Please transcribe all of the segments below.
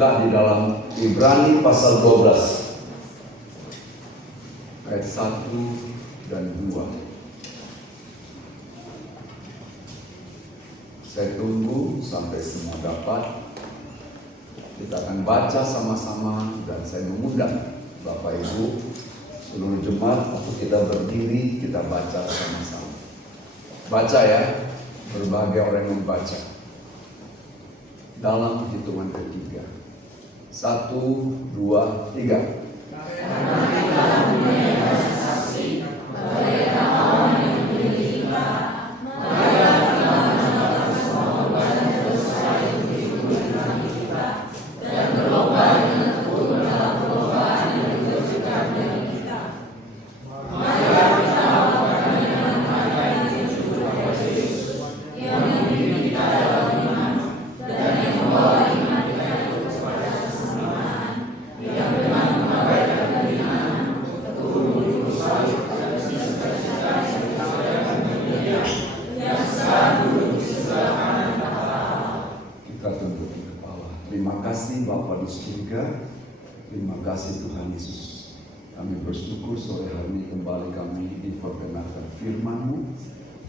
buka di dalam Ibrani pasal 12 ayat 1 dan 2. Saya tunggu sampai semua dapat. Kita akan baca sama-sama dan saya mengundang Bapak Ibu seluruh jemaat untuk kita berdiri, kita baca sama-sama. Baca ya, berbagai orang yang membaca. Dalam hitungan ketiga. 1, 2, 3. Bapa di surga, terima kasih Tuhan Yesus. Kami bersyukur sore hari ini kembali kami diperkenalkan firman-Mu.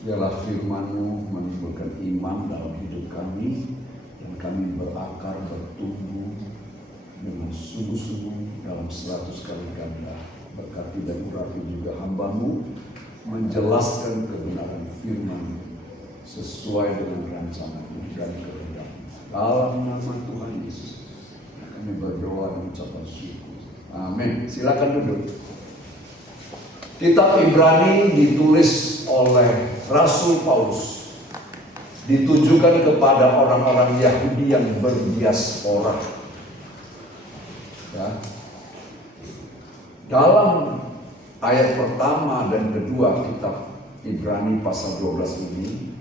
Biarlah firman-Mu menimbulkan iman dalam hidup kami dan kami berakar bertumbuh dengan sungguh-sungguh dalam 100 kali ganda. Berkati dan urapi juga hamba-Mu menjelaskan kebenaran firman-Mu sesuai dengan rencana-Mu dan kehendak-Mu. Dalam nama Tuhan Yesus kami berdoa dan ucapan syukur. Amin. Silakan duduk. Kitab Ibrani ditulis oleh Rasul Paulus, ditujukan kepada orang-orang Yahudi yang berdiaspora. Ya. Dalam ayat pertama dan kedua kitab Ibrani pasal 12 ini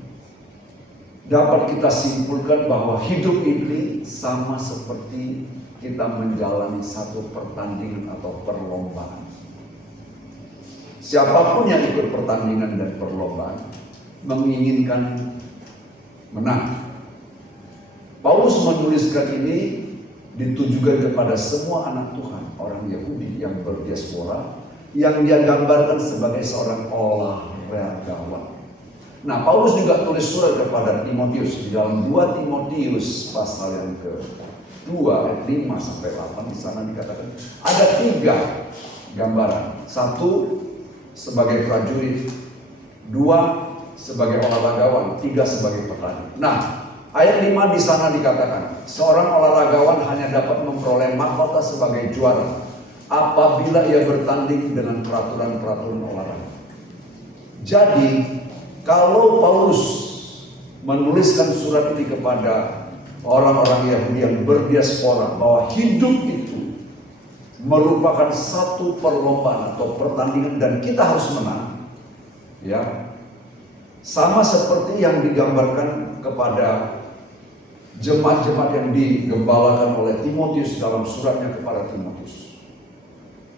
dapat kita simpulkan bahwa hidup ini sama seperti kita menjalani satu pertandingan atau perlombaan. Siapapun yang ikut pertandingan dan perlombaan menginginkan menang. Paulus menuliskan ini ditujukan kepada semua anak Tuhan, orang Yahudi yang berdiaspora, yang dia gambarkan sebagai seorang olahragawan. Nah, Paulus juga tulis surat kepada Timotius di dalam 2 Timotius pasal yang ke-2 ayat 5 sampai 8. Di sana dikatakan ada 3 gambaran. 1 sebagai prajurit, 2 sebagai olahragawan, 3 sebagai petani. Nah, ayat 5 di sana dikatakan seorang olahragawan hanya dapat memperoleh mahkota sebagai juara apabila ia bertanding dengan peraturan-peraturan olahraga. Jadi kalau Paulus menuliskan surat ini kepada orang-orang Yahudi yang berdiaspora bahwa hidup itu merupakan satu perlombaan atau pertandingan dan kita harus menang, ya, sama seperti yang digambarkan kepada jemaat-jemaat yang digembalakan oleh Timotius dalam suratnya kepada Timotius.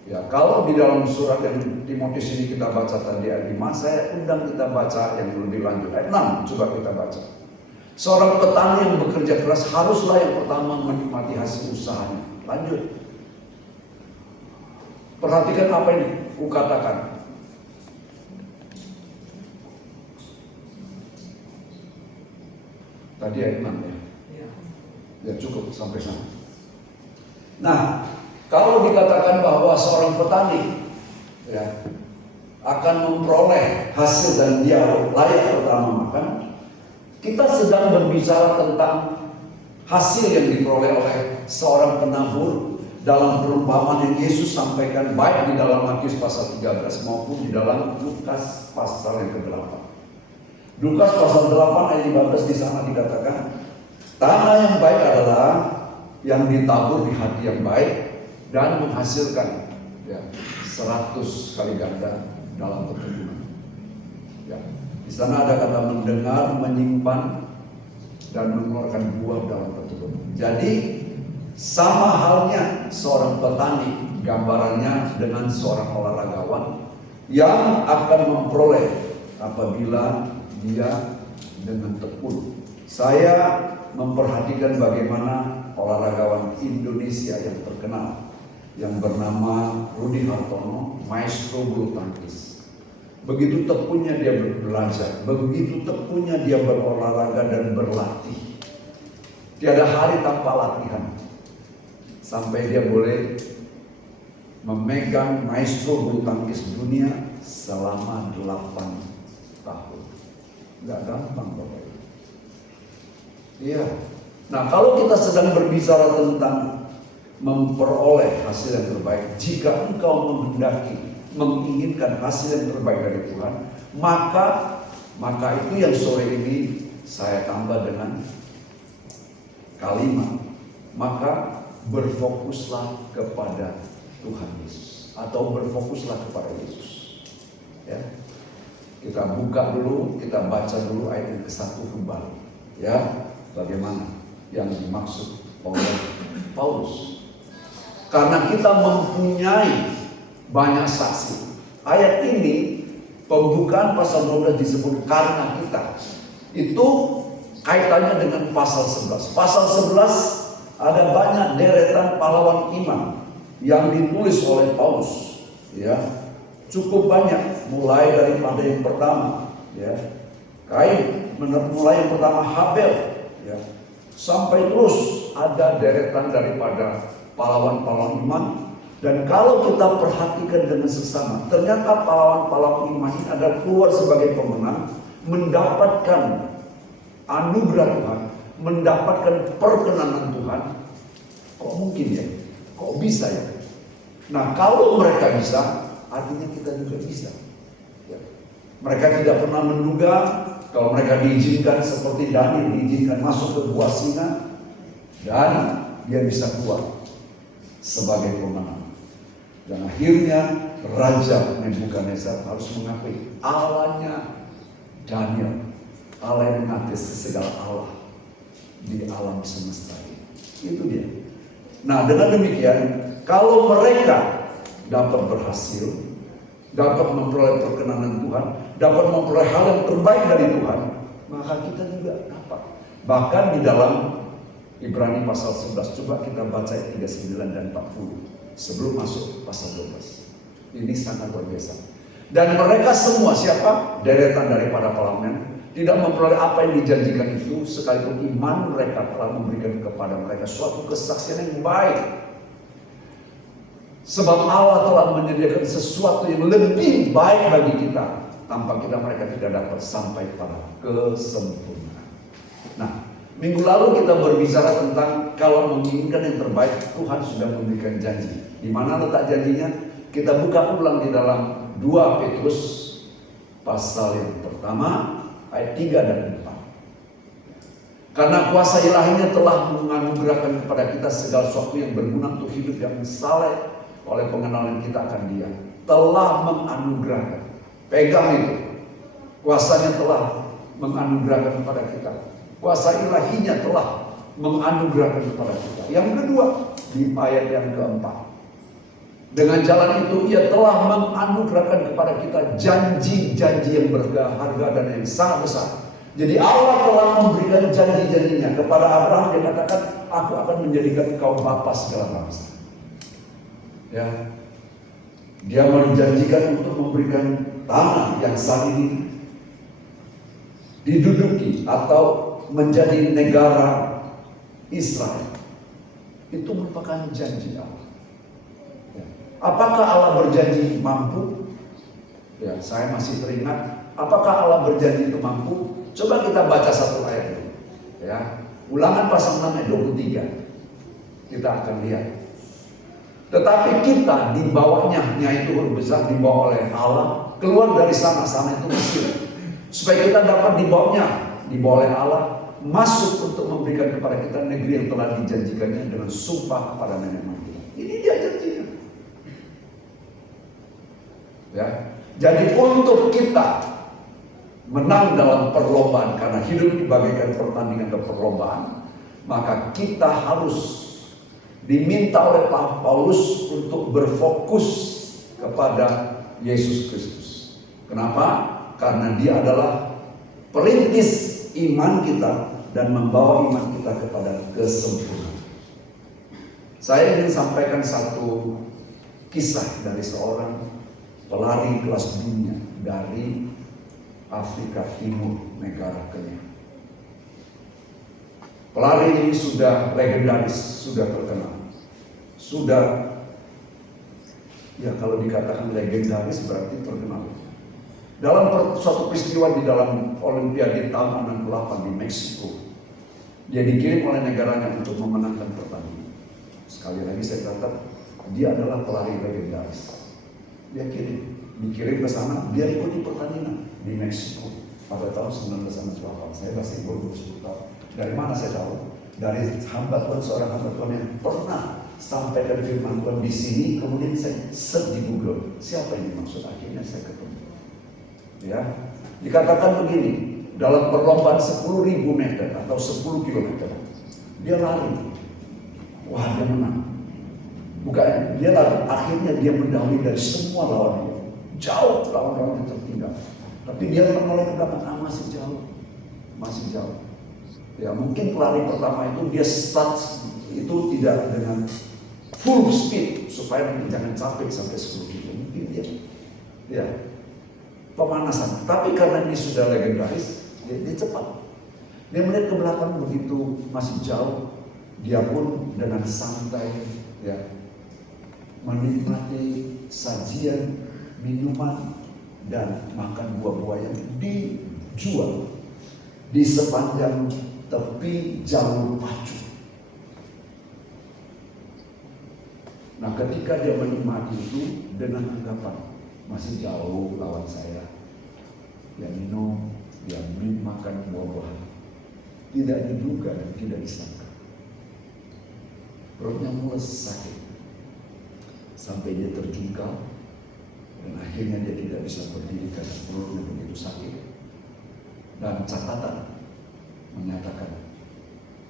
Ya, kalau di dalam surat yang Timotius ini kita baca tadi ayat 5, saya undang kita baca yang lebih lanjut. Ayat 6 coba kita baca. Seorang petani yang bekerja keras haruslah yang pertama menikmati hasil usahanya. Lanjut. Perhatikan apa yang kukatakan. Tadi ayat 6 ya. Ya cukup sampai sana. Nah, kalau dikatakan bahwa seorang petani ya, akan memperoleh hasil dan dia layak pertama makan, kita sedang berbicara tentang hasil yang diperoleh oleh seorang penabur dalam perumpamaan yang Yesus sampaikan baik di dalam Matius pasal 13 maupun di dalam Lukas pasal yang ke-8. Lukas pasal 8 ayat 15 di sana dikatakan, tanah yang baik adalah yang ditabur di hati yang baik dan menghasilkan ya, 100 kali ganda dalam perkebunan. Ya, di sana ada kata mendengar, menyimpan, dan mengeluarkan buah dalam perkebunan. Jadi sama halnya seorang petani, gambarannya dengan seorang olahragawan yang akan memperoleh apabila dia dengan tekun. Saya memperhatikan bagaimana olahragawan Indonesia yang terkenal yang bernama Rudi Hartono, maestro bulu tangkis. Begitu tekunya dia belajar, begitu tekunya dia berolahraga dan berlatih. Tiada hari tanpa latihan. Sampai dia boleh memegang maestro bulu tangkis dunia selama 8 tahun. Gak gampang Bapak Ibu. Iya. Nah, kalau kita sedang berbicara tentang memperoleh hasil yang terbaik, jika engkau menghendaki, menginginkan hasil yang terbaik dari Tuhan, maka itu yang sore ini saya tambah dengan kalimat, maka berfokuslah kepada Tuhan Yesus, atau berfokuslah kepada Yesus. Ya. Kita buka dulu, kita baca dulu ayat yang ke-1 kembali. Ya, bagaimana yang dimaksud oleh Paulus. Karena kita mempunyai banyak saksi. Ayat ini, pembukaan pasal 12 disebut karena kita. Itu kaitannya dengan pasal 11. Pasal 11 ada banyak deretan pahlawan iman yang ditulis oleh Paulus. Ya, cukup banyak, mulai daripada yang pertama, ya, Kain, mulai yang pertama Habel, ya, sampai terus ada deretan daripada pahlawan-pahlawan iman. Dan kalau kita perhatikan dengan seksama, ternyata pahlawan-pahlawan iman ini adalah keluar sebagai pemenang, mendapatkan anugerah Tuhan, mendapatkan perkenanan Tuhan. Kok mungkin ya? Kok bisa ya? Nah, kalau mereka bisa, artinya kita juga bisa. Ya. Mereka tidak pernah menduga kalau mereka diizinkan seperti Daniel diizinkan masuk ke gua singa dan dia bisa keluar sebagai pemenang. Dan akhirnya Raja Nebukadnezar harus mengakui Allahnya Daniel, Allah yang mengatas segala Allah di alam semesta ini. Itu dia. Nah, dengan demikian, kalau mereka dapat berhasil, dapat memperoleh perkenanan Tuhan, dapat memperoleh hal yang terbaik dari Tuhan, maka kita juga dapat. Bahkan di dalam Ibrani pasal 11, coba kita baca ayat 39 dan 40 sebelum masuk pasal 12. Ini sangat luar biasa. Dan mereka semua siapa? Deretan daripada pahlawan tidak memperoleh apa yang dijanjikan itu, sekalipun iman mereka telah memberikan kepada mereka suatu kesaksian yang baik. Sebab Allah telah menyediakan sesuatu yang lebih baik bagi kita, tanpa mereka tidak dapat sampai pada kesempurnaan. Nah, minggu lalu kita berbicara tentang kalau menginginkan yang terbaik, Tuhan sudah memberikan janji. Di mana letak janjinya? Kita buka ulang di dalam 2 Petrus pasal yang pertama ayat 3 dan 4. Karena kuasa ilahinya telah menganugerahkan kepada kita segala sesuatu yang berguna untuk hidup yang saleh oleh pengenalan kita akan Dia. Telah menganugerahkan. Pegang itu. Kuasanya telah menganugerahkan kepada kita. Kuasa ilahinya telah menganugerahkan kepada kita. Yang kedua, di ayat yang keempat. Dengan jalan itu Ia telah menganugerahkan kepada kita janji-janji yang berharga dan yang sangat besar. Jadi Allah telah memberikan janji-janjinya kepada Abraham. Dia katakan, aku akan menjadikan kau bapa segala bangsa. Ya, Dia menjanjikan untuk memberikan tanah yang saat ini diduduki atau menjadi negara Israel. Itu merupakan janji Allah. Ya. Apakah Allah berjanji mampu? Ya, saya masih teringat. Apakah Allah berjanji itu mampu? Coba kita baca satu ayat dulu. Ya, Ulangan pasal 6 ayat 23. Kita akan lihat. Tetapi kita di bawahnya, yaitu huruf besar dibawa oleh Allah, keluar dari sana itu Mesir. Supaya kita dapat di bawahnya, dibawa oleh Allah, masuk untuk memberikan kepada kita negeri yang telah dijanjikannya dengan sumpah kepada nenek moyang kita. Ini dia janjinya. Ya, jadi untuk kita menang dalam perlombaan, karena hidup ini bagaikan pertandingan dan perlombaan, maka kita harus diminta oleh Paulus untuk berfokus kepada Yesus Kristus. Kenapa? Karena Dia adalah perintis iman kita dan membawa iman kita kepada kesempurnaan. Saya ingin sampaikan satu kisah dari seorang pelari kelas dunia dari Afrika Timur, negara Kenya. Pelari ini sudah legendaris, sudah terkenal. Sudah, ya kalau dikatakan legendaris berarti terkenal. Dalam suatu peristiwa di dalam Olimpiade tahun 68 di Meksiko, dia dikirim oleh negaranya untuk memenangkan pertandingan. Sekali lagi saya catat, dia adalah pelari legendaris. Dia dikirim ke sana, dia ikuti pertandingan di Meksiko pada tahun 1968. Saya masih umur 10 tahun. Dari mana saya tahu? Dari hamba Tuhan, seorang hamba Tuhan yang pernah sampaikan firman Tuhan di sini. Kemudian saya search di Google, siapa yang dimaksud? Akhirnya saya ketemu. Ya, dikatakan begini, dalam perlombaan 10.000 meter atau 10 km, dia lari. Wah, dia menang. Bukan, dia lari. Akhirnya dia mendahului dari semua lawannya. Jauh lawan-lawan yang tertinggal. Tapi dia menoleh ke belakang, masih jauh. Masih jauh. Ya, mungkin pelari pertama itu dia start itu tidak dengan full speed supaya jangan capek sampai 10 km. Mungkin dia pemanasan. Tapi karena ini sudah legendaris, dia cepat. Dia melihat ke belakang begitu masih jauh, dia pun dengan santai ya menikmati sajian minuman dan makan buah-buah yang dijual di sepanjang tepi jalur pacu. Nah, ketika dia menikmati itu dengan anggapan masih jauh lawan saya, dia minum, dia makan buah-buahan. Tidak diduga dan tidak disangka, perutnya mulai sakit sampai dia terjungkal dan akhirnya dia tidak bisa berdiri karena perutnya begitu sakit. Dan catatan menyatakan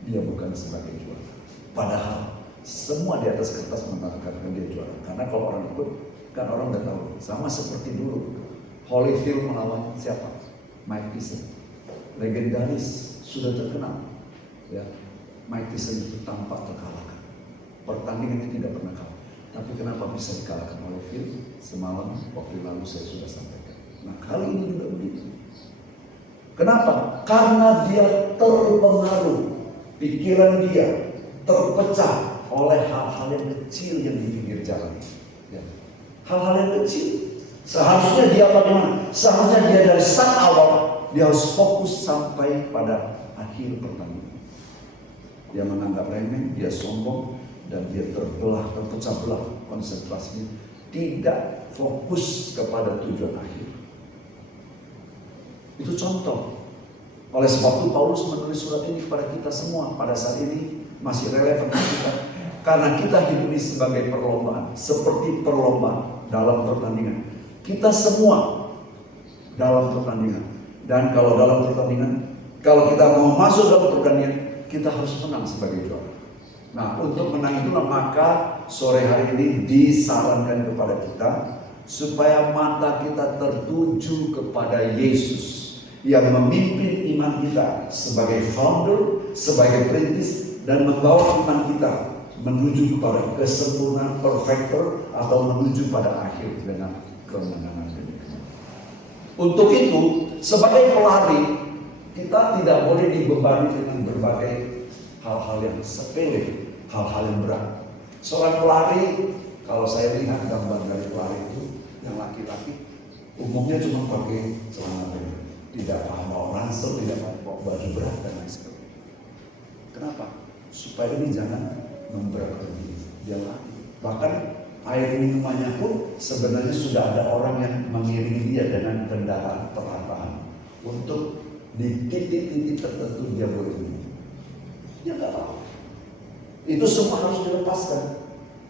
dia bukan sebagai juara, padahal semua di atas kertas mengatakan dia juara. Karena kalau orang ikut, kan orang nggak tahu. Sama seperti dulu Holyfield melawan siapa? Mike Tyson, legendaris, sudah terkenal. Ya, Mike Tyson itu tampak terkalahkan. Pertandingan itu tidak pernah kalah. Tapi kenapa bisa dikalahkan Holyfield? Semalam waktu lalu saya sudah sampaikan. Nah, kali ini juga begitu. Kenapa? Karena dia terpengaruh, pikiran dia terpecah oleh hal-hal yang kecil yang di pinggir jalan. Ya. Hal-hal yang kecil. Seharusnya dia bagaimana? Seharusnya dia dari start awal dia harus fokus sampai pada akhir pertandingan. Dia menganggap remeh, dia sombong, dan dia terpecah belah konsentrasinya, tidak fokus kepada tujuan akhir. Itu contoh. Oleh sebab itu Paulus menulis surat ini kepada kita semua pada saat ini masih relevan kita. Karena kita hidup ini sebagai perlombaan, seperti perlombaan dalam pertandingan. Kita semua dalam pertandingan. Dan kalau dalam pertandingan, kalau kita mau masuk dalam pertandingan, kita harus menang sebagai juara. Nah, untuk menang itulah maka sore hari ini disarankan kepada kita supaya mata kita tertuju kepada Yesus yang memimpin iman kita sebagai founder, sebagai perintis, dan membawa iman kita menuju kepada kesempurnaan perfecter atau menuju pada akhir dengan kemenangan demi kemenangan. Untuk itu, sebagai pelari, kita tidak boleh dibebani dengan berbagai hal-hal yang sepele, hal-hal yang berat. Seorang pelari, kalau saya lihat gambar dari pelari itu, yang laki-laki umumnya cuma pakai celana pendek, tidak bawa ransel, tidak bawa baju berat dan lain sebagainya. Kenapa? Supaya ini jangan memberatkan diri dia lagi. Bahkan air minumannya pun sebenarnya sudah ada orang yang mengiringi dia dengan kendaraan perlahan untuk di titik-titik tertentu dia boleh minum. Dia nggak tahu. Itu semua harus dilepaskan.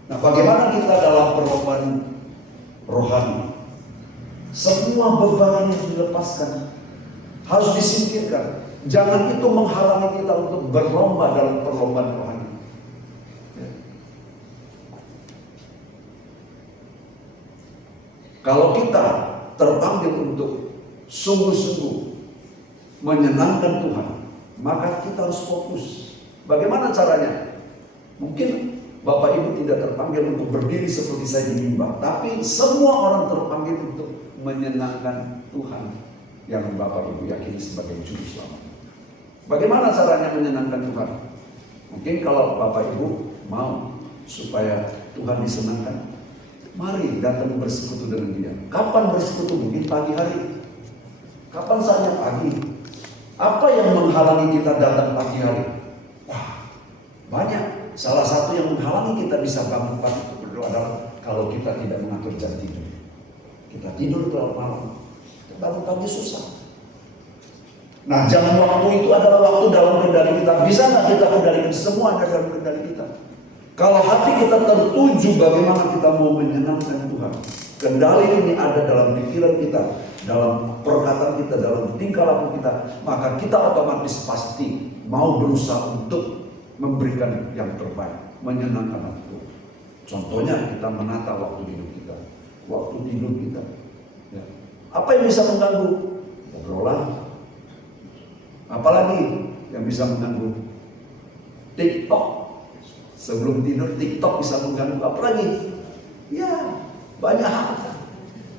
Nah, bagaimana kita dalam perlombaan rohani? Semua beban yang dilepaskan harus disingkirkan. Jangan itu menghalangi kita untuk berlomba dalam perlombaan rohani. Ya. Kalau kita terpanggil untuk sungguh-sungguh menyenangkan Tuhan, maka kita harus fokus. Bagaimana caranya? Mungkin Bapak Ibu tidak terpanggil untuk berdiri seperti saya di mimbar, tapi semua orang terpanggil untuk menyenangkan Tuhan yang Bapak Ibu yakini sebagai juru selamat. Bagaimana caranya menyenangkan Tuhan? Mungkin kalau Bapak Ibu mau supaya Tuhan disenangkan, mari datang bersekutu dengan Dia. Kapan bersekutu? Mungkin pagi hari. Kapan saja pagi. Apa yang menghalangi kita datang pagi hari? Wah, banyak. Salah satu yang menghalangi kita bisa bangun pagi itu berdoa adalah kalau kita tidak mengatur jam tidur. Kita tidur terlalu malam, bangun pagi susah. Nah, jam waktu itu adalah waktu dalam kendali kita. Bisa nggak kita kendalikan? Semua ada dalam kendali kita. Kalau hati kita tertuju bagaimana kita mau menyenangkan Tuhan, kendali ini ada dalam pikiran kita, dalam perkataan kita, dalam tingkah laku kita, maka kita otomatis pasti mau berusaha untuk memberikan yang terbaik, menyenangkan Tuhan. Contohnya kita menata waktu hidup kita, waktu tidur kita. Ya. Apa yang bisa mengganggu? Obrolan. Apalagi yang bisa mengganggu? TikTok. Sebelum tidur TikTok bisa mengganggu. Apalagi? Ya, banyak hal.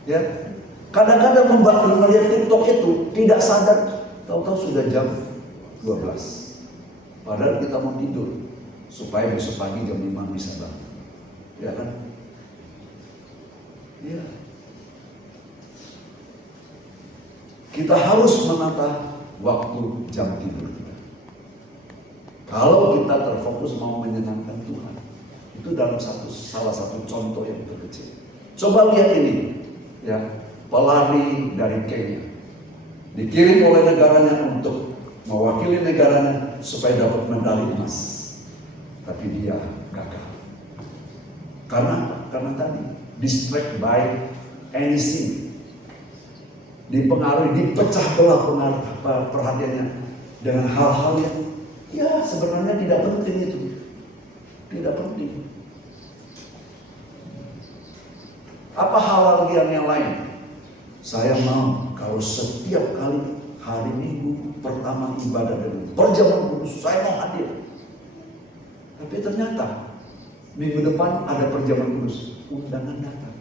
Ya. Kadang-kadang melihat TikTok itu tidak sadar, tahu-tahu sudah jam 12. Padahal kita mau tidur supaya besok pagi jam 5 bisa bangun. Ya kan? Ya. Kita harus menata waktu jam tidur kita. Kalau kita terfokus mau menyenangkan Tuhan, itu dalam salah satu contoh yang terkecil. Coba lihat ini, ya, pelari dari Kenya dikirim oleh negaranya untuk mewakili negaranya supaya dapat medali emas, tapi dia gagal. Karena tadi distract by anything, dipengaruhi, dipecah belah perhatiannya dengan hal-hal yang ya sebenarnya tidak penting itu, tidak penting. Apa hal yang lain? Saya mau kalau setiap kali hari Minggu pertama ibadah dengan perjamuan kudus, saya mau hadir. Tapi ternyata minggu depan ada perjamuan kudus, undangan datang.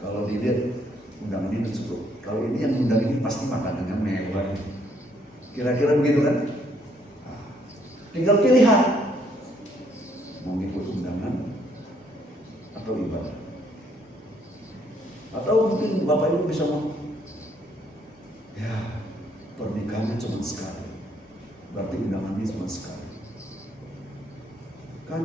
Kalau dilihat undangan ini cukup. Kalau ini yang undang ini pasti makanannya mewah. Kira-kira begitu kan? Tinggal pilihan. Mau ikut undangan atau ibadah. Atau mungkin Bapak Ibu bisa mau, ya, pernikahannya cuma sekali, berarti undangannya cuma sekali. Kan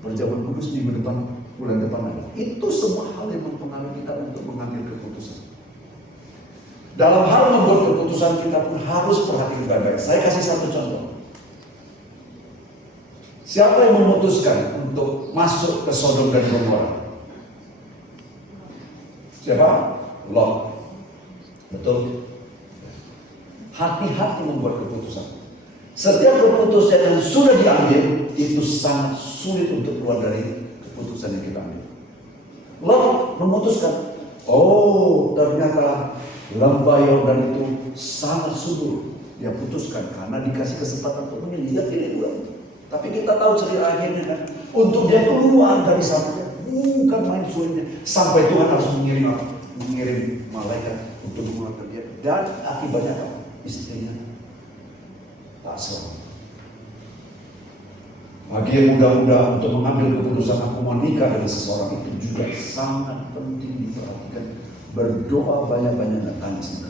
perjamuan kudus minggu depan, bulan depan ada. Itu semua hal yang mempengaruhi kita untuk mengambil keputusan. Dalam hal membuat keputusan kita pun harus perhatikan baik-baik. Saya kasih satu contoh. Siapa yang memutuskan untuk masuk ke Sodom dan Gomora? Siapa? Lot. Betul. Hati-hati membuat keputusan. Setiap keputusan yang sudah diambil itu sangat sulit untuk keluar dari keputusan yang kita ambil. Lot memutuskan, oh ternyata lembah Yordan itu sangat subur. Dia putuskan karena dikasih kesempatan untuk memilih. Dia pilih dua. Tapi kita tahu cerita akhirnya kan, untuk dia keluar dari sana bukan main sulitnya. Sampai Tuhan harus mengirim malaikat untuk mengeluarkan dia. Dan akibatnya apa? Istrinya tak selamat. Bagi yang muda-muda untuk mengambil keputusan aku menikah dengan seseorang itu juga sangat penting diperhatikan. Berdoa banyak-banyak dan tangis.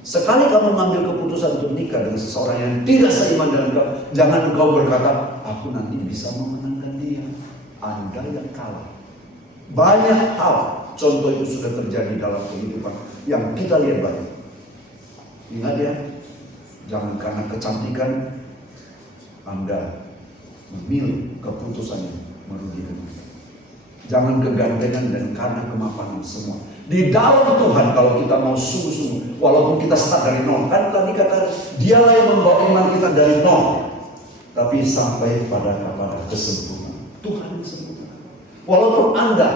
Sekali kamu mengambil keputusan untuk nikah dengan seseorang yang tidak seiman dengan kamu, jangan engkau berkata, aku nanti bisa memenangkan dia. Anda yang kalah. Banyak hal contoh itu sudah terjadi dalam kehidupan yang kita lihat banyak. Ingat ya, jangan karena kecantikan Anda memilih keputusan yang merugikan. Jangan kegantengan dan karena kemapanan semua. Di dalam Tuhan kalau kita mau sungguh-sungguh, walaupun kita start dari nol, kan tadi kata dialah yang membawa iman kita dari nol, tapi sampai pada kesempurnaan. Tuhan yang sempurna. Walaupun Anda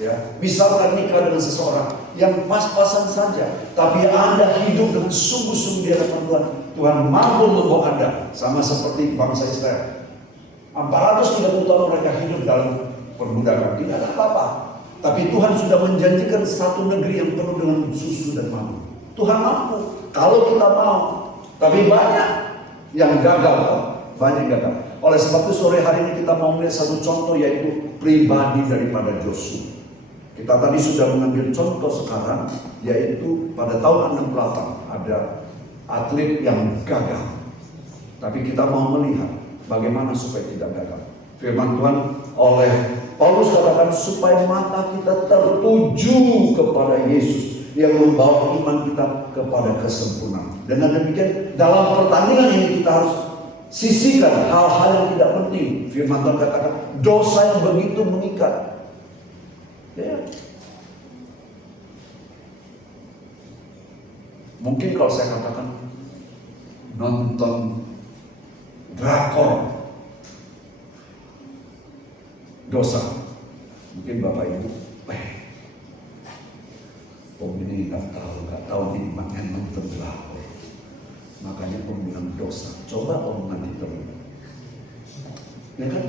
Ya, misalkan nikah dengan seseorang yang pas-pasan saja, tapi Anda hidup dengan sungguh-sungguh di hadapan Tuhan. Tuhan mampu membawa Anda sama seperti bangsa Israel. 430 tahun mereka hidup dalam perbudakan, tidak ada apa-apa. Tapi Tuhan sudah menjanjikan satu negeri yang penuh dengan susu dan madu. Tuhan mampu kalau kita mau. Tapi banyak yang gagal, banyak yang gagal. Oleh sebab itu sore hari ini kita mau melihat satu contoh, yaitu pribadi daripada Yosua. Kita tadi sudah mengambil contoh sekarang, yaitu pada tahun 68 ada atlet yang gagal. Tapi kita mau melihat bagaimana supaya tidak gagal. Firman Tuhan oleh Paulus katakan supaya mata kita tertuju kepada Yesus yang membawa iman kita kepada kesempurnaan. Dengan demikian dalam pertandingan ini kita harus sisihkan hal-hal yang tidak penting. Firman Tuhan katakan dosa yang begitu mengikat. Ya. Mungkin kalau saya katakan nonton drakor dosa, mungkin Bapak Ibu, Om ini nggak tahu ini makanya nonton drakor, makanya Om bilang dosa. Coba Om nanti terima, ya kan?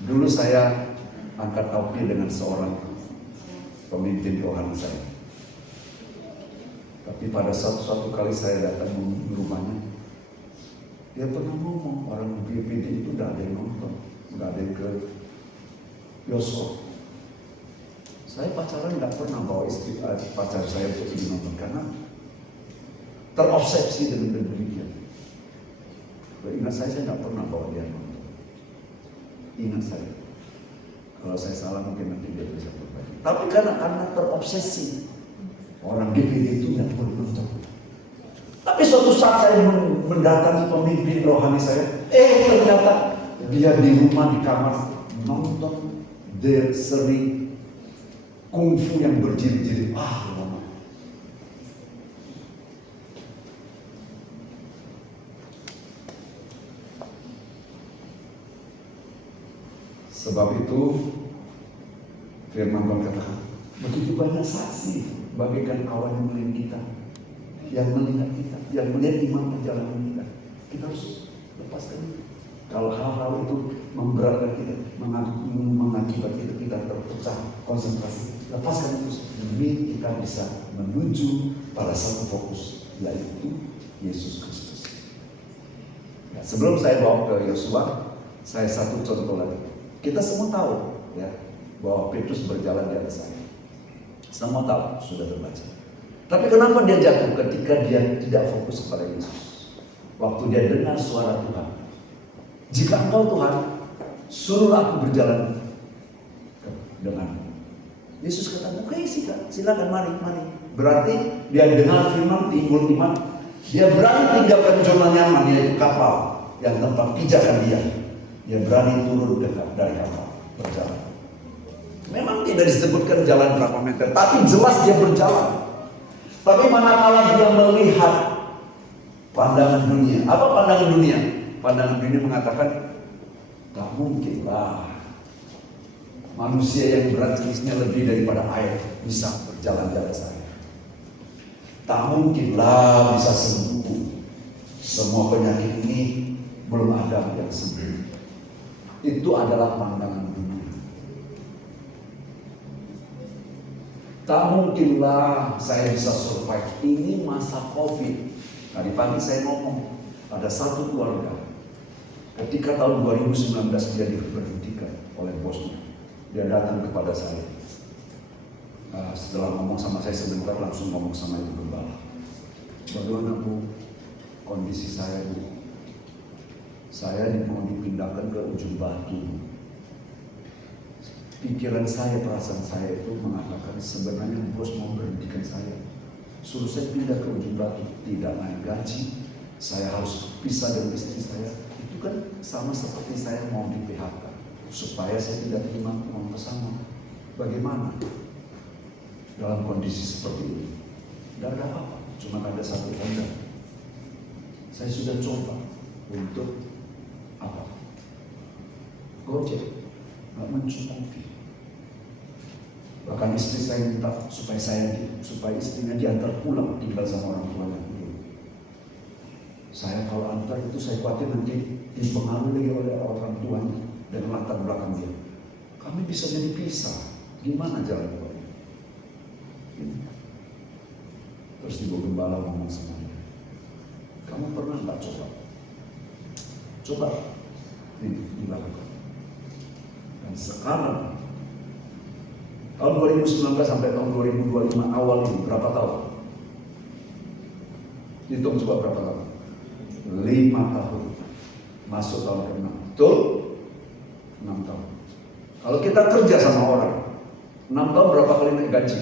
Dulu saya angkat topi dengan seorang pemimpin rohani saya. Tapi pada suatu kali saya datang di rumahnya, dia pernah ngomong orang BPD itu tidak ada yang nonton, tidak ada yang ke bioskop. Saya pacaran nggak pernah bawa istri pacar saya untuk pergi nonton karena terobsesi dengan demikian. Ingat saya nggak pernah bawa dia nonton. Ingat saya, kalau saya salah mungkin nanti dia bisa berbagi. Tapi karena terobsesi, orang GPD itu tidak boleh nonton. Tapi suatu saat saya mendatangi pemimpin rohani saya, ternyata dia di rumah di kamar nonton seri kungfu yang berjilid-jilid. Lama. Sebab itu firman Tuhan katakan begitu banyak saksi bagaikan awan yang melihat kita, yang melihat kita, yang melihat iman perjalanan kita. Kita harus lepaskan itu. Kalau hal-hal itu memberatkan kita, mengakibatkan kita terpecah konsentrasi, lepaskan itu demi kita bisa menuju pada satu fokus, yaitu Yesus Kristus. Ya, sebelum saya bawa ke Yosua, saya satu contoh lagi. Kita semua tahu ya bahwa Petrus berjalan di atas air. Semua tahu, sudah terbaca. Tapi kenapa dia jatuh ketika dia tidak fokus kepada Yesus? Waktu dia dengar suara Tuhan, jika engkau Tuhan, suruh aku berjalan denganmu. Yesus kata, oke, silakan, mari. Berarti dia dengar firman, timbul iman. Dia berani tinggalkan zona nyaman, yaitu kapal yang tempat pijakan dia. Dia berani turun dekat dari kapal, berjalan. Memang tidak disebutkan jalan berapa meter, tapi jelas dia berjalan. Tapi manakala dia melihat pandangan dunia, apa pandangan dunia? Pandangan dunia mengatakan, tak mungkinlah manusia yang berat jenisnya lebih daripada air bisa berjalan di atas air. Tak mungkinlah bisa sembuh. Semua penyakit ini belum ada yang sembuh. Itu adalah pandangan dunia. Tak mungkinlah saya bisa survive. Ini masa COVID. Tadi pagi saya ngomong, ada satu keluarga. Ketika tahun 2019 dia diberhentikan oleh bosnya. Dia datang kepada saya. Setelah ngomong sama saya sebentar, langsung ngomong sama ibu gembala. Bagaimana Bu? Kondisi saya Bu? Saya mau dipindahkan ke ujung batu. Pikiran saya, perasaan saya itu mengatakan sebenarnya bos mau berhentikan saya. Suruh saya pindah ke ujung batu, tidak naik gaji, saya harus pisah dari istri saya. Itu kan sama seperti saya mau di PHK, supaya saya tidak terima uang pesangon. Bagaimana dalam kondisi seperti ini? Tidak ada apa, cuma ada satu tanda. Saya sudah coba untuk Gojek, nggak mencukupi. Bahkan istri saya minta supaya istrinya diantar pulang tinggal sama orang tuanya dulu. Saya kalau antar itu saya khawatir nanti dipengaruhi oleh orang tuanya dan latar belakang dia. Kami bisa jadi pisah. Gimana jalan keluarnya? Terus ibu gembala ngomong sama dia, kamu pernah nggak coba? Coba ini dilakukan. Dan sekarang tahun 2019 sampai tahun 2025 awal ini berapa tahun? Hitung coba berapa tahun? 5 tahun. Masuk tahun ke-6. Betul? 6 tahun. Kalau kita kerja sama orang 6 tahun berapa kali naik gaji?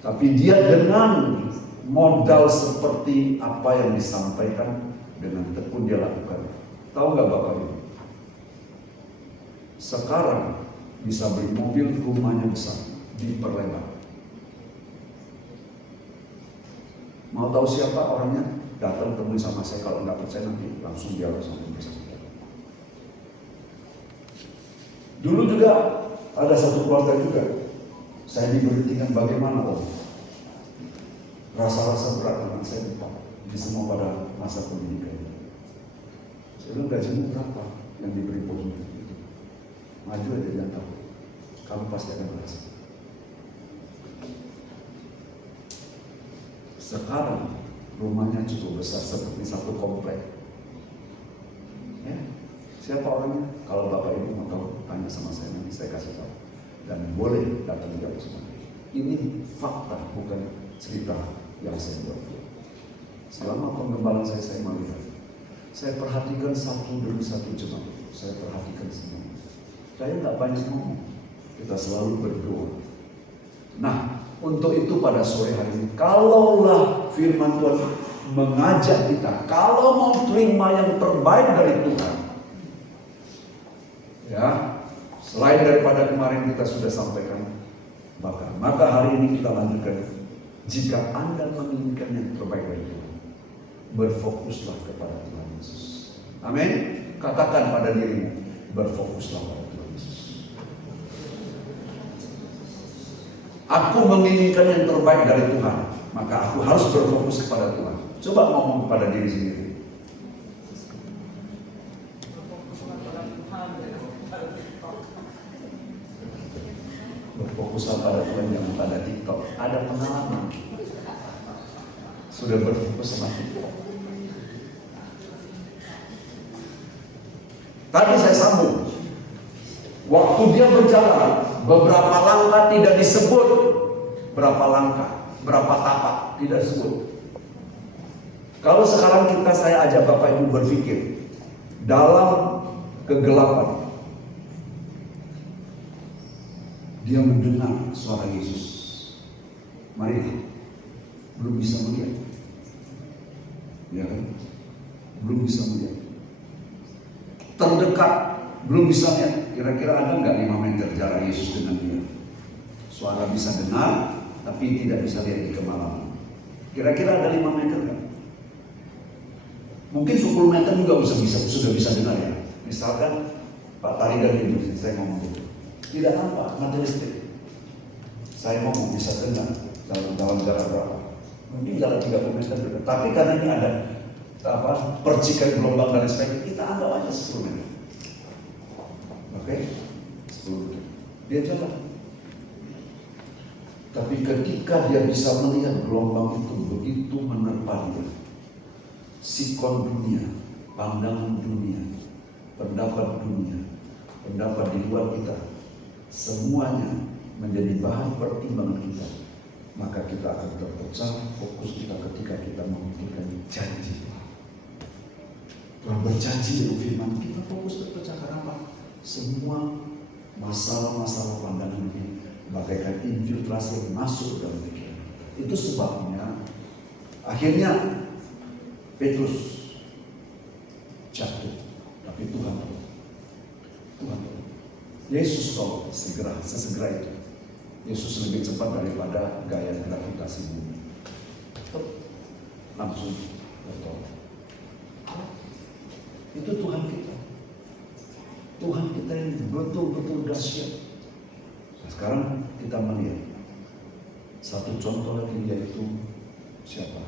Tapi dia dengan modal seperti apa yang disampaikan, dengan tekun dia lakukan. Tahu nggak Bapak Ibu? Sekarang bisa beli mobil, rumahnya besar, diperlebar. Mau tahu siapa orangnya? Datang temui sama saya, kalau nggak percaya nanti langsung dialog sama saya. Dulu juga ada satu keluarga juga, saya diberhentikan bagaimana rasa-rasa berat anak saya di semua pada masa pendidikan. Saya bilang gajimu berapa yang diberi bonus itu? Maju aja jangan tahu, kamu pasti akan merasa. Sekarang rumahnya cukup besar seperti satu komplek. Ya, siapa orangnya? Kalau Bapak Ibu mau tahu, tanya sama saya, nanti saya kasih tahu. Dan boleh datang jauh sama saya. Ini fakta, bukan cerita yang saya buat. Selama pengembalaan saya melihat, saya perhatikan satu demi satu jemaat. Saya perhatikan semua. Saya nggak banyak ngomong, kita selalu berdoa. Nah, untuk itu pada sore hari ini, kalaulah firman Tuhan mengajak kita, kalau mau terima yang terbaik dari Tuhan, ya, selain daripada kemarin kita sudah sampaikan, maka hari ini kita lanjutkan. Jika Anda menginginkan yang terbaik dari Tuhan, berfokuslah kepada Tuhan Yesus. Amin. Katakan pada dirimu, berfokuslah pada Tuhan Yesus. Aku menginginkan yang terbaik dari Tuhan, maka aku harus berfokus kepada Tuhan. Coba ngomong kepada diri sendiri. Berfokuslah pada Tuhan, jangan pada TikTok. Ada pengalaman, sudah berfokus sama TikTok. Tadi saya sambung. Waktu dia berjalan, beberapa langkah tidak disebut. Berapa langkah, berapa tapak tidak disebut. Kalau sekarang saya ajak Bapak Ibu berpikir dalam kegelapan, dia mendengar suara Yesus. Mari, belum bisa melihat, ya kan? Belum bisa melihat. Terdekat, belum bisa lihat. Kira-kira ada nggak 5 meter jarak Yesus dengan dia? Suara bisa dengar, tapi tidak bisa lihat di kemalangan. Kira-kira ada 5 meter nggak? Mungkin 10 meter juga sudah bisa dengar ya. Misalkan Pak Tari dan Ibu, saya ngomong gitu. Tidak nampak, materialistik. Saya ngomong bisa dengar dalam jarak berapa? Mungkin jarak 30 meter juga. Tapi karena ini ada percikan gelombang dan sebagainya, kita anggap aja 10 meter. Oke? 10 meter. Dia jalan. Tapi ketika dia bisa melihat gelombang itu begitu menerpa dia, sikon dunia, pandangan dunia, pendapat dunia, pendapat di luar kita, semuanya menjadi bahan pertimbangan kita, maka kita akan terpecah fokus kita ketika kita memikirkan janji. Tuhan berjanji dengan firman, kita fokus terpecah karena apa? Semua masalah-masalah pandangan ini bagaikan infiltrasi yang masuk dalam pikiran. Itu sebabnya akhirnya Petrus jatuh, tapi Tuhan tahu. Yesus tahu sesegera itu. Yesus lebih cepat daripada gaya gravitasi bumi. Langsung bertolak. Itu Tuhan kita. Tuhan kita. kita yang betul-betul dahsyat. Nah, sekarang kita melihat satu contoh lagi, yaitu siapa?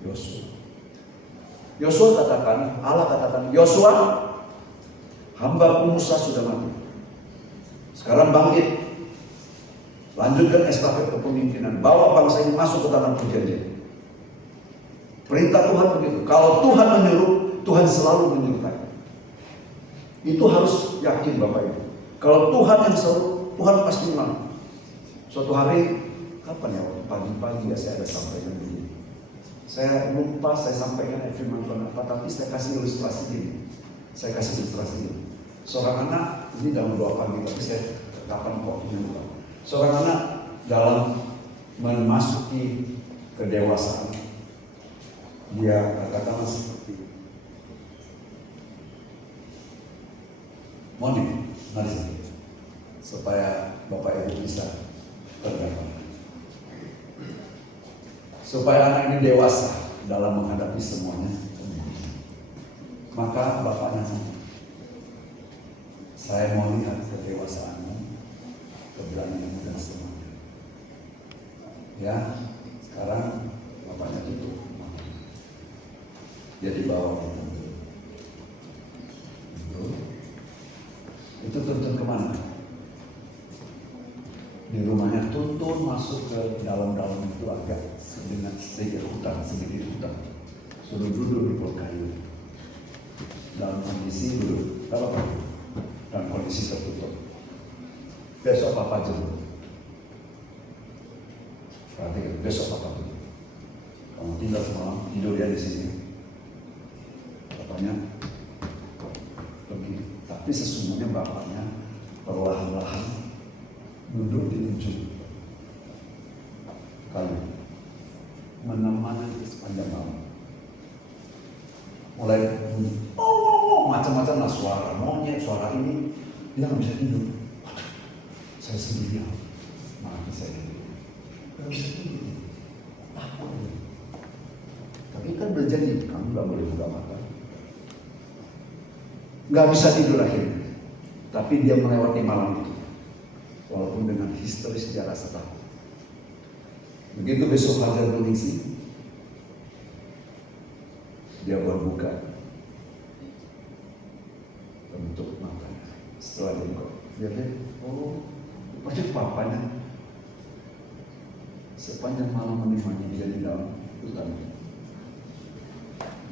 Yosua. Yosua katakan, Allah katakan, Yosua, hamba Musa sudah mati. Sekarang bangkit, lanjutkan estafet kepemimpinan, bawa bangsa ini masuk ke tanah perjanjian. Perintah Tuhan begitu. Kalau Tuhan menyuruh, Tuhan selalu menyertai. Itu harus yakin Bapak Ibu. Kalau Tuhan yang selalu, Tuhan pasti menang. Suatu hari, kapan ya, pagi-pagi ya saya ada sampaikan begini. Saya lupa saya sampaikan firman Tuhan apa, tapi saya kasih ilustrasi gini. Seorang anak, ini dalam doa pagi, tapi saya kapan kok ini lupa. Seorang anak dalam memasuki kedewasaan, dia katakanlah seperti Moni, mari supaya Bapak Ibu bisa terdapat. Supaya anak ini dewasa dalam menghadapi semuanya. Maka bapaknya, saya mau lihat kedewasaanmu, keberanianmu dan semuanya. Ya, sekarang bapaknya tutup. Dia dibawa itu tuntun kemana? Di rumahnya tuntun masuk ke dalam-dalam itu agak sedikit hutan. Suruh duduk di pol kayu. Dalam kondisi duduk, apa? Dan kondisi tertutup. Besok papa jemput. Perhatikan, besok papa jemput. Kamu tinggal semalam, tidur dia di sini. Bapaknya pergi. Tapi sesungguhnya bapaknya perlahan-lahan duduk di ujung kayu, menemani sepanjang malam. Mulai macam-macam lah suara monyet, suara ini, dia nggak bisa tidur. Saya sendirian, mati saya nggak bisa tidur. Takut. Tapi kan berjanji, kamu nggak boleh buka mata. Nggak bisa tidur akhirnya. Tapi dia melewati malam itu, walaupun dengan histeris dia rasa takut. Begitu besok fajar mengisi, dia berbuka, bentuk matanya. Setelah dia lihat, oh, pasti papanya sepanjang malam menemani dia di dalam hutan.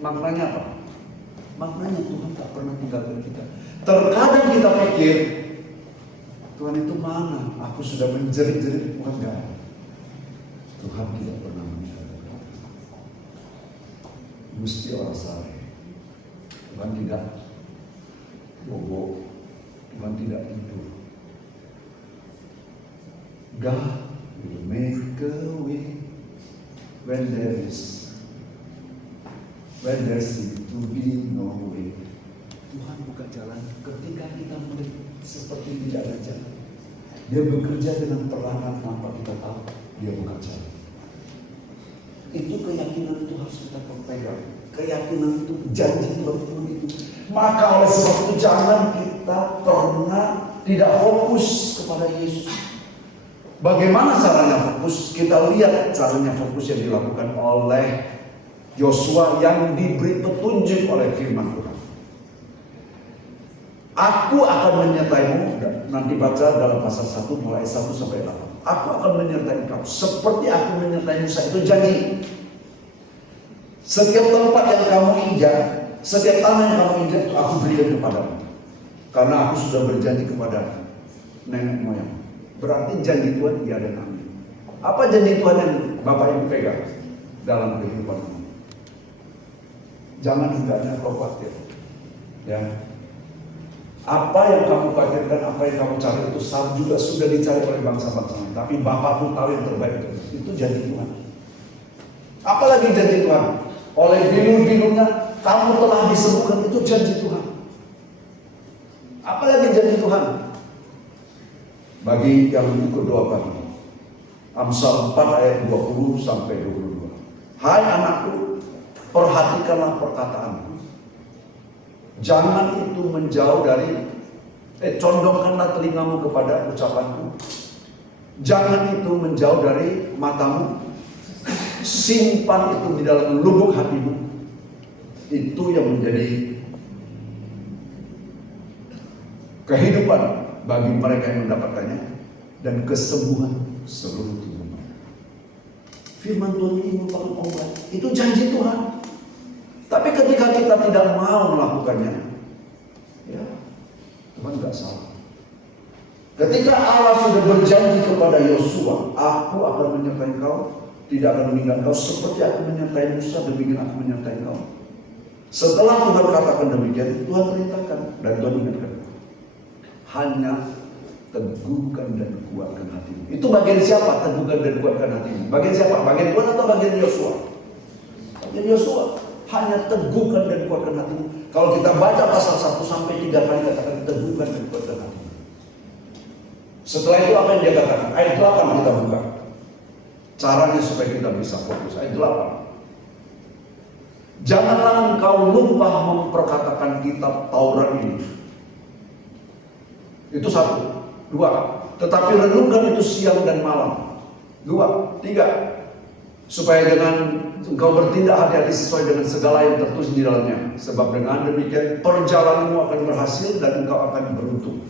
Maknanya apa? Maknanya Tuhan tak pernah tinggalkan kita. Terkadang kita pikir, Tuhan itu mana? Aku sudah menjerit-jerit, Tuhan enggak. Tuhan tidak pernah meninggalkan kita. Mesti orang saleh. Tuhan tidak bobo. Tuhan tidak tidur. God will make a way when there seems to be no way. Tuhan buka jalan ketika kita melihat seperti tidak ada jalan. Dia bekerja dengan perlahan tanpa kita tahu. Dia buka jalan. Itu keyakinan itu harus kita pegang. Keyakinan itu, janji Tuhan itu. Maka oleh sebab itu jangan kita pernah tidak fokus kepada Yesus. Bagaimana caranya fokus? Kita lihat caranya fokus yang dilakukan oleh Yosua yang diberi petunjuk oleh firman Tuhan. Aku akan menyertaimu, nanti baca dalam pasal 1 mulai 1 sampai 8. Aku akan menyertai kamu seperti aku menyertai Musa, itu janji. Setiap tempat yang kamu injak, setiap tanah yang kamu injak, aku berikan kepadamu. Karena aku sudah berjanji kepada nenek moyang. Berarti janji Tuhan iya dan amin. Apa janji Tuhan yang Bapak Ibu pegang dalam kehidupan ini? Jangan hendaknya kau khawatir. Ya. Apa yang kamu khawatirkan, apa yang kamu cari itu juga sudah dicari oleh bangsa-bangsa lain. Tapi Bapakmu tahu yang terbaik itu janji Tuhan. Apalagi janji Tuhan? Oleh bilur-bilurnya kamu telah disembuhkan, itu janji Tuhan. Apalagi janji Tuhan? Bagi yang ikut doa pagi, Amsal 4 ayat 20 sampai 22. Hai anakku, perhatikanlah perkataanku. Jangan itu menjauh dari, condongkanlah telingamu kepada ucapanku. Jangan itu menjauh dari matamu. Simpan itu di dalam lubuk hatimu. Itu yang menjadi kehidupan bagi mereka yang mendapatkannya, dan kesembuhan seluruh tubuh. Firman Tuhan ini merupakan obat. Itu janji Tuhan. Tapi ketika kita tidak mau melakukannya, ya Tuhan nggak salah. Ketika Allah sudah berjanji kepada Yosua, aku akan menyertai kau, tidak akan meninggalkan kau, seperti aku menyertai Musa, demikian aku menyertai kau. Setelah Tuhan katakan demikian, Tuhan perintahkan dan Tuhan ingatkan, hanya teguhkan dan kuatkan hatimu. Itu bagian siapa? Teguhkan dan kuatkan hatimu. Bagian siapa? Bagian Tuhan atau bagian Yosua? Bagian Yosua. Hanya teguhkan dan kuatkan hatimu. Kalau kita baca pasal 1 sampai 3 kali katakan teguhkan dan kuatkan hatimu. Setelah itu apa yang dia katakan? Ayat 8 kita buka. Caranya supaya kita bisa fokus. Ayat 8. Janganlah engkau lupa memperkatakan kitab Taurat ini. Itu 1. 2. Tetapi renungkan itu siang dan malam. 2. 3. Supaya dengan engkau bertindak hati-hati sesuai dengan segala yang tertulis di dalamnya. Sebab dengan demikian perjalananmu akan berhasil dan engkau akan beruntung.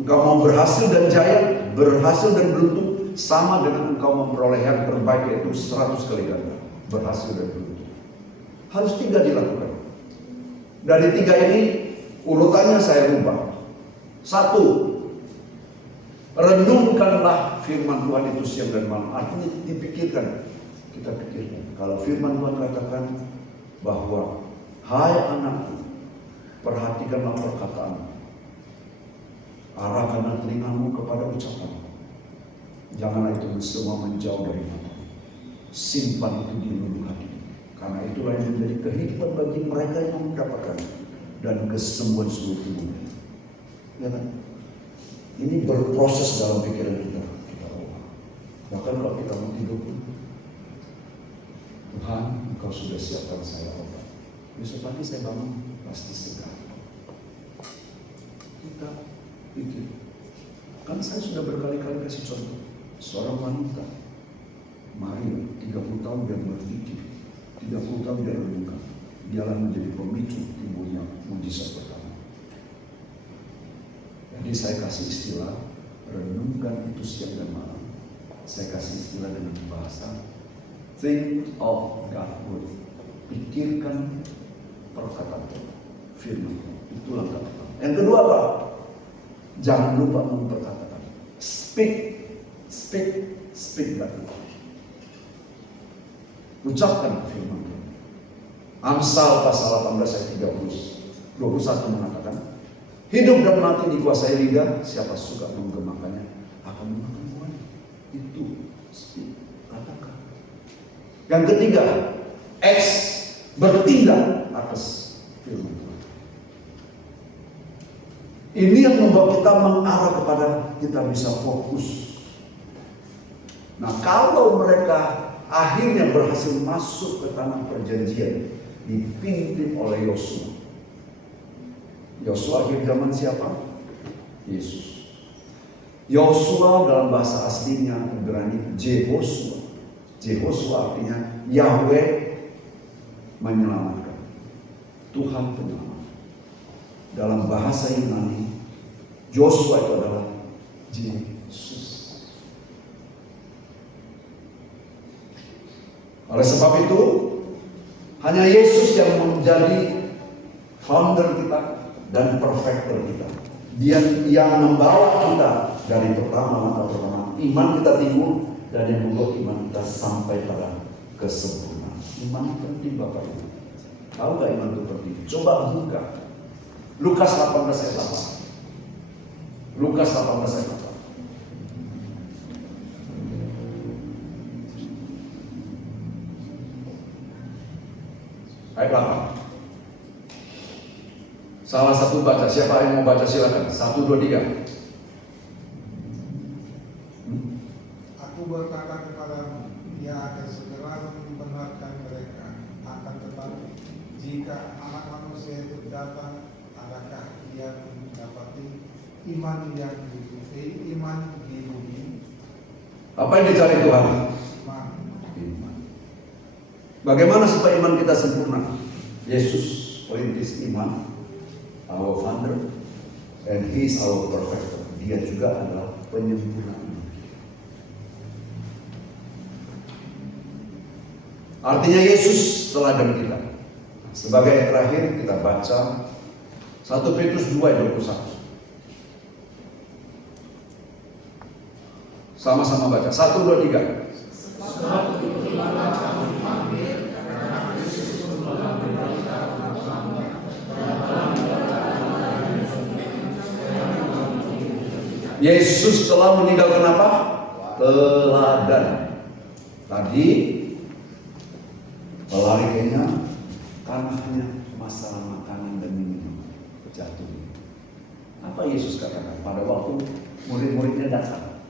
Engkau mau berhasil dan jaya, berhasil dan beruntung, sama dengan engkau memperoleh yang terbaik, yaitu 100 kali ganda. Berhasil dan beruntung. Harus 3 dilakukan. Dari 3 ini urutannya saya ubah. 1. Renungkanlah firman Tuhan itu siang dan malam. Artinya dipikirkan. Kita pikirkan. Kalau firman Tuhan katakan bahwa, hai anakku, perhatikanlah perkataanmu. Arahkanlah telingamu kepada ucapan. Janganlah itu semua menjauh dari mata. Simpan itu di lubuk hati. Karena itulah yang menjadi kehidupan bagi mereka yang mendapatkan dan kesembuhan seluruh tubuhnya. Ya kan? Ini berproses dalam pikiran kita. Bahkan kalau kita mau tidur pun, Tuhan, Engkau sudah siapkan saya obat. Besok pagi saya bangun pasti segar. Kita pikir, kan saya sudah berkali-kali kasih contoh. Seorang wanita, Maria, 30 tahun dia berpikir, 30 tahun dia renungkan. Dialah menjadi pemicu timbulnya mujizat pertama. Jadi saya kasih istilah renungkan itu siang dan malam. Saya kasih istilah dengan bahasa think of God's word. Pikirkan perkataan Tuhan, firman Tuhan. Itulah kata. Yang kedua apa? Jangan lupa memperkatakan. Speak lagi. Ucapkan firman Tuhan. Amsal pasal 18 ayat 21 mengatakan, hidup dan mati dikuasai lidah, siapa suka menggemakannya akan memakan buahnya. Itu speak, katakan. Yang ketiga, bertindak atas firman Tuhan. Ini yang membawa kita mengarah kepada kita bisa fokus. Nah, kalau mereka akhirnya berhasil masuk ke tanah perjanjian, dipimpin oleh Yosua. Yosua akhir zaman siapa? Yesus. Yosua dalam bahasa aslinya Ibrani Jehoshua. Jehoshua artinya Yahweh menyelamatkan. Tuhan penyelamat. Dalam bahasa Yunani, Joshua itu adalah Yesus. Oleh sebab itu, hanya Yesus yang menjadi founder kita dan perfecter kita. Dia yang membawa kita dari pertama iman kita timbul, dan yang membuat iman kita sampai pada kesempurnaan. Iman penting Bapak Ibu. Tahu gak iman itu penting? Coba buka Lukas 18 ayat 8. Lukas 18 ayat 8. Ayat 8. Salah satu baca, siapa yang mau baca silakan. 1, 2, 3. Aku berkata kepadamu, dia akan segera membenarkan mereka. Akan tetapi, jika anak manusia manusia itu datang, adakah dia mendapati iman yang diikuti, iman di bumi, Apa yang dicari Tuhan? iman. Iman. Bagaimana supaya iman kita sempurna? Yesus perintis iman, our founder, and He is our perfecter. Dia juga adalah penyempurna iman. Artinya Yesus teladan kita. Sebagai yang terakhir kita baca 1 Petrus 2:21. Sama-sama baca. 1, 2, 3. Yesus telah meninggalkan apa? Teladan. Tadi pelari kayaknya karena hanya masalah makanan dan minum jatuh. Apa Yesus katakan pada waktu murid-muridnya datang?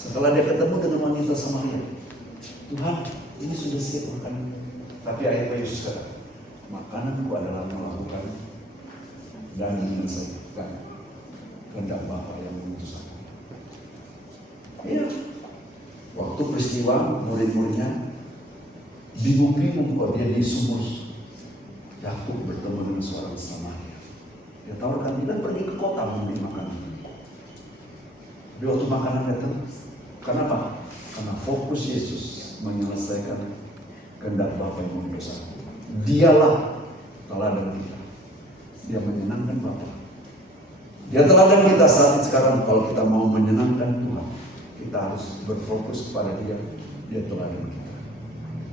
Setelah dia ketemu dengan wanita Samaria, Tuhan, ini sudah siap makanan. Tapi ayat Yesus kata, makananku adalah melakukan dan menyelesaikan kehendak Bapa yang mengutus aku. Iya. Waktu peristiwa murid-muridnya bingung-bingung kok dia di sumur. Yakub bertemu dengan seorang Samaria. Dia tawarkan, dia pergi ke kota membeli makanan. Di waktu makanan datang, kenapa? Karena fokus Yesus menyelesaikan kehendak Bapa yang mengutus aku. Dialah teladan kita. Dia menyenangkan Bapa. Dia teladan kita saat sekarang. Kalau kita mau menyenangkan Tuhan, kita harus berfokus kepada Dia. Dia teladan kita.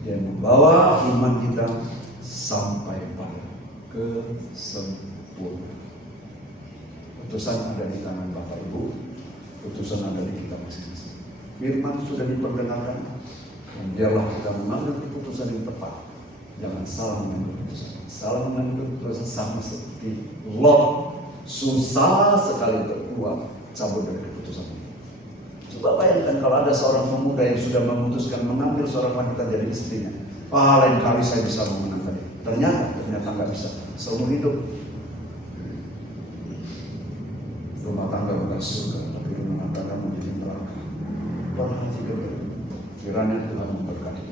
Dia membawa iman kita sampai pada kesempurnaan. Putusan ada di tangan Bapak Ibu, putusan ada di kita masing-masing. Firman sudah diperdengarkan, dan biarlah kita mengambil keputusan yang tepat. Jangan salah mengambil keputusan. Salah mengambil keputusan sama seperti Lot. Susah sekali terkeluar cabut dari keputusan itu. Coba bayangkan kalau ada seorang pemuda yang sudah memutuskan mengambil seorang wanita jadi istrinya. Lain kali saya bisa memenangkan dia. Ternyata nggak bisa. Seumur hidup rumah tangga bukan surga, tapi rumah tangga menjadi neraka. Kiranya Tuhan memberkati.